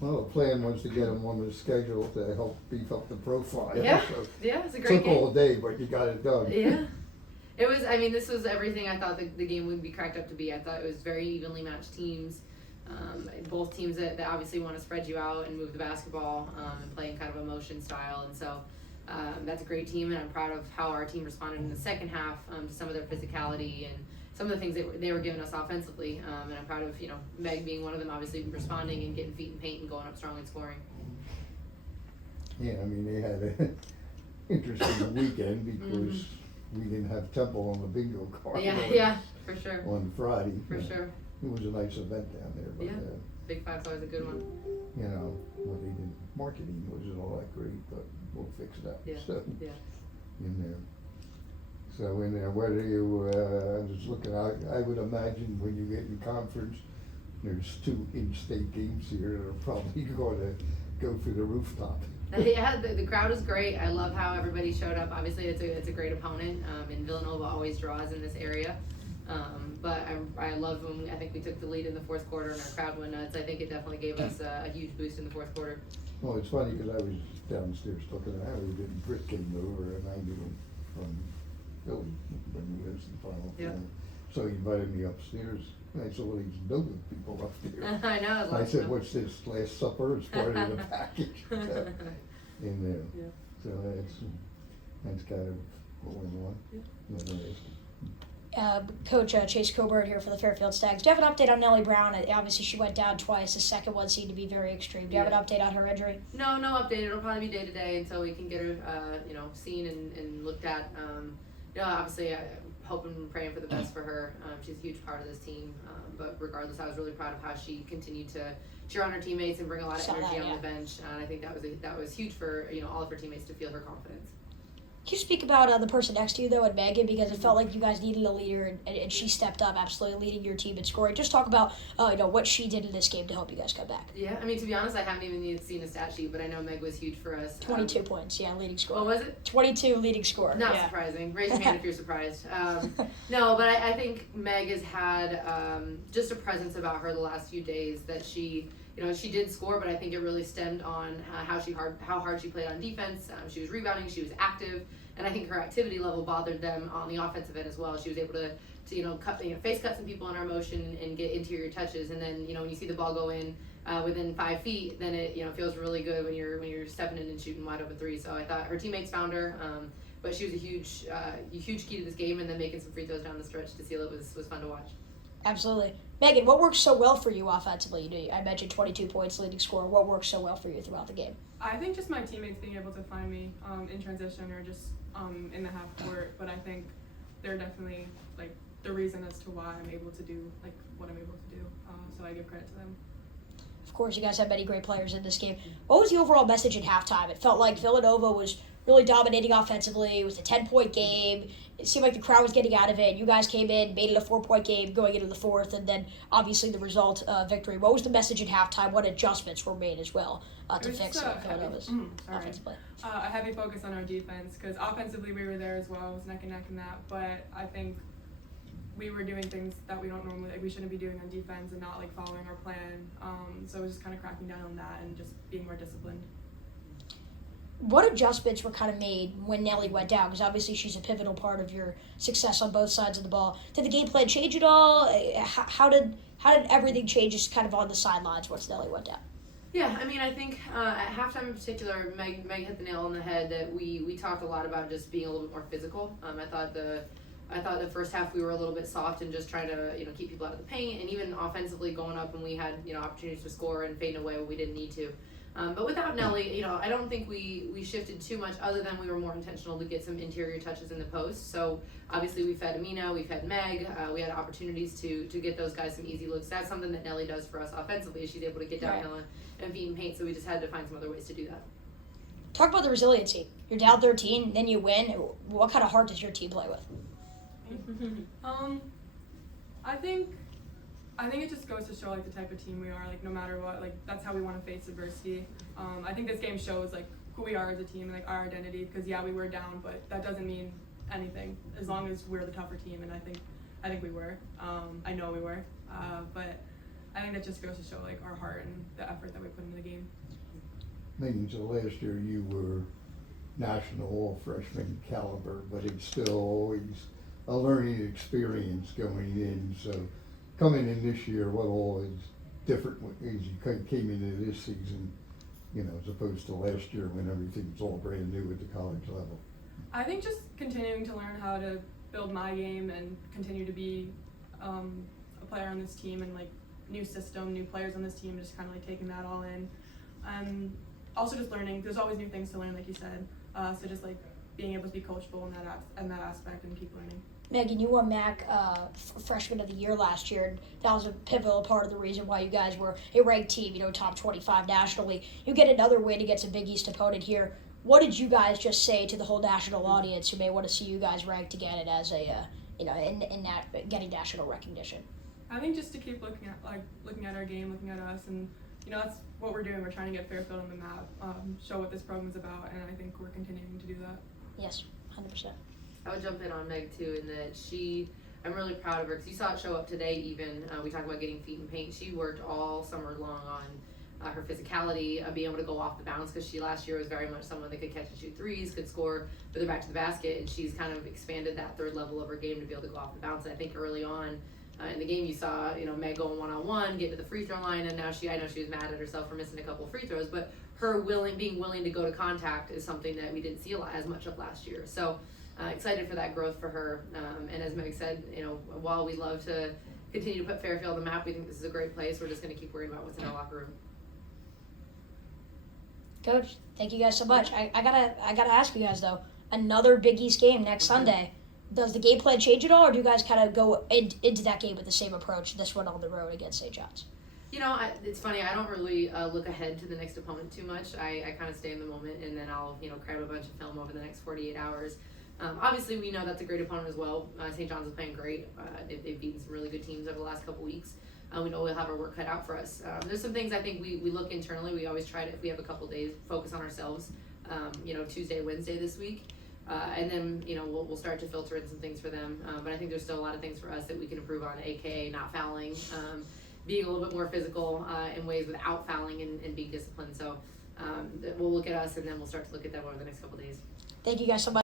Well, the plan was to get them on the schedule to help beef up the profile. Yeah, So yeah, it's a great took game. all day, but you got it done. Yeah. It was, I mean, this was everything I thought the game would be cracked up to be. I thought it was very evenly matched teams. Both teams that obviously want to spread you out and move the basketball and play in kind of a motion style. And so that's a great team, and I'm proud of how our team responded in the second half to some of their physicality and some of the things that they were giving us offensively. And I'm proud of, Meg being one of them, obviously responding and getting feet in paint and going up strong and scoring. Yeah, I mean, they had an interesting weekend because we didn't have Temple on the bingo card. Yeah, for sure. On Friday. For sure. It was a nice event down there, but Yeah. Big Five's always a good one. What they did, marketing wasn't all that great, but we'll fix that. Yeah. So, Yeah. in there. So in there, whether you, I was looking out, I would imagine when you get in conference, there's 2 in-state games here that are probably gonna go through the rooftop. Yeah, the crowd is great. I love how everybody showed up. Obviously, it's a great opponent, and Villanova always draws in this area. But I love when I think we took the lead in the fourth quarter and our crowd went nuts. I think it definitely gave us a huge boost in the fourth quarter. Well, it's funny because I was downstairs talking to Harry, and Britt came over, and I knew him from Philly when he was in the Final Yeah. Four. So he invited me upstairs, and I saw all these building people up there. I know. I said, "What's this, Last Supper? It's part of the package." So, in there. Yeah. So that's kind of what went on. Yeah. Coach Chase Coburn here for the Fairfield Stags. Do you have an update on Janelle Brown? Obviously, she went down twice. The second one seemed to be very extreme. Do you have an update on her injury? No update. It'll probably be day to day until we can get her, seen and looked at. Obviously, I'm hoping and praying for the best for her. She's a huge part of this team. But regardless, I was really proud of how she continued to cheer on her teammates and bring a lot of energy on the bench. And I think that was huge for all of her teammates to feel her confidence. Can you speak about the person next to you, though, and Meghan, because it felt like you guys needed a leader, and she stepped up, absolutely leading your team in scoring. Just talk about what she did in this game to help you guys come back. Yeah, I mean, to be honest, I haven't even seen a stat sheet, but I know Meg was huge for us. 22 points, leading score. What was it? 22 leading score. Not surprising. Raise your hand if you're surprised. No, but I think Meg has had just a presence about her the last few days that she did score, but I think it really stemmed on how hard she played on defense. She was rebounding, she was active, and I think her activity level bothered them on the offensive end as well. She was able to face cut some people in our motion and get interior touches, and then when you see the ball go in within 5 feet, then it feels really good when you're stepping in and shooting wide open threes. So I thought her teammates found her, but she was a huge key to this game, and then making some free throws down the stretch to seal it was fun to watch. Absolutely. Meghan, what works so well for you offensively? I mentioned 22 points leading score. What works so well for you throughout the game? I think just my teammates being able to find me in transition or just in the half court, but I think they're definitely the reason as to why I'm able to do what I'm able to do. So I give credit to them. Of course, you guys have many great players in this game. What was the overall message at halftime? It felt like Villanova was really dominating offensively. It was a 10-point game. It seemed like the crowd was getting out of it. You guys came in, made it a 4-point game going into the fourth, and then obviously the result, victory. What was the message at halftime? What adjustments were made as well to fix Villanova's offensively? A heavy focus on our defense, because offensively we were there as well. It was neck and neck in that, but I think we were doing things that we don't normally, we shouldn't be doing on defense and not following our plan. So it was just kind of cracking down on that and just being more disciplined. What adjustments were kind of made when Nellie went down? Because obviously she's a pivotal part of your success on both sides of the ball. Did the game plan change at all? How did everything change just kind of on the sidelines once Nellie went down? Yeah, I mean, I think at halftime in particular, Meg hit the nail on the head that we talked a lot about just being a little bit more physical. I thought the first half we were a little bit soft and just trying to keep people out of the paint, and even offensively going up when we had opportunities to score and fading away when we didn't need to. But without Nellie, I don't think we shifted too much other than we were more intentional to get some interior touches in the post. So obviously we've had Amina, we've had Meg, we had opportunities to get those guys some easy looks. That's something that Nellie does for us offensively. She's able to get downhill and feed and paint, so we just had to find some other ways to do that. Talk about the resiliency. You're down 13, then you win. What kind of heart does your team play with? I think it just goes to show the type of team we are. No matter what, that's how we want to face adversity. I think this game shows who we are as a team and our identity. Because we were down, but that doesn't mean anything as long as we're the tougher team. And I think we were. I know we were. But I think that just goes to show like our heart and the effort that we put into the game. Meaning, so last year you were national all freshman caliber, but it's still always a learning experience going in. So coming in this year, what all is different as you came into this season, you know, as opposed to last year when everything was all brand new at the college level? I think just continuing to learn how to build my game and continue to be a player on this team, and like new system, new players on this team, just kind of like taking that all in. Also just learning, there's always new things to learn, like you said. So just like being able to be coachable in that aspect and keep learning. Megan, you won MAC Freshman of the Year last year, and that was a pivotal part of the reason why you guys were a ranked team, you know, top 25 nationally. You get another win against a Big East opponent here. What did you guys just say to the whole national audience who may want to see you guys ranked again and as a, you know, in that getting national recognition? I think just to keep looking at our game, looking at us, and you know that's what we're doing. We're trying to get Fairfield on the map, show what this program is about, and I think we're continuing to do that. Yes, 100%. I would jump in on Meg too, in that I'm really proud of her, because you saw it show up today even. We talked about getting feet in paint. She worked all summer long on her physicality, being able to go off the bounce, because she last year was very much someone that could catch and shoot threes, could score with her back to the basket, and she's kind of expanded that third level of her game to be able to go off the bounce. And I think early on in the game you saw, you know, Meg going one-on-one, get to the free throw line, and now I know she was mad at herself for missing a couple of free throws, but her being willing to go to contact is something that we didn't see as much of last year. So excited for that growth for her. And as Meg said, you know, while we love to continue to put Fairfield on the map, we think this is a great place. We're just going to keep worrying about what's in our locker room. Coach, thank you guys so much. I gotta ask you guys though, another Big East game next Sunday. Does the game plan change at all, or do you guys kind of go into that game with the same approach, this one on the road against St. John's? You know, it's funny. I don't really look ahead to the next opponent too much. I kind of stay in the moment, and then I'll, you know, grab a bunch of film over the next 48 hours. Obviously, we know that's a great opponent as well. St. John's is playing great. They've beaten some really good teams over the last couple weeks. We know we'll have our work cut out for us. There's some things I think we look internally. We always try to, if we have a couple days, focus on ourselves. You know, Tuesday, Wednesday this week. And then, you know, we'll start to filter in some things for them. But I think there's still a lot of things for us that we can improve on, aka not fouling, being a little bit more physical in ways without fouling and being disciplined. So we'll look at us, and then we'll start to look at them over the next couple days. Thank you guys so much.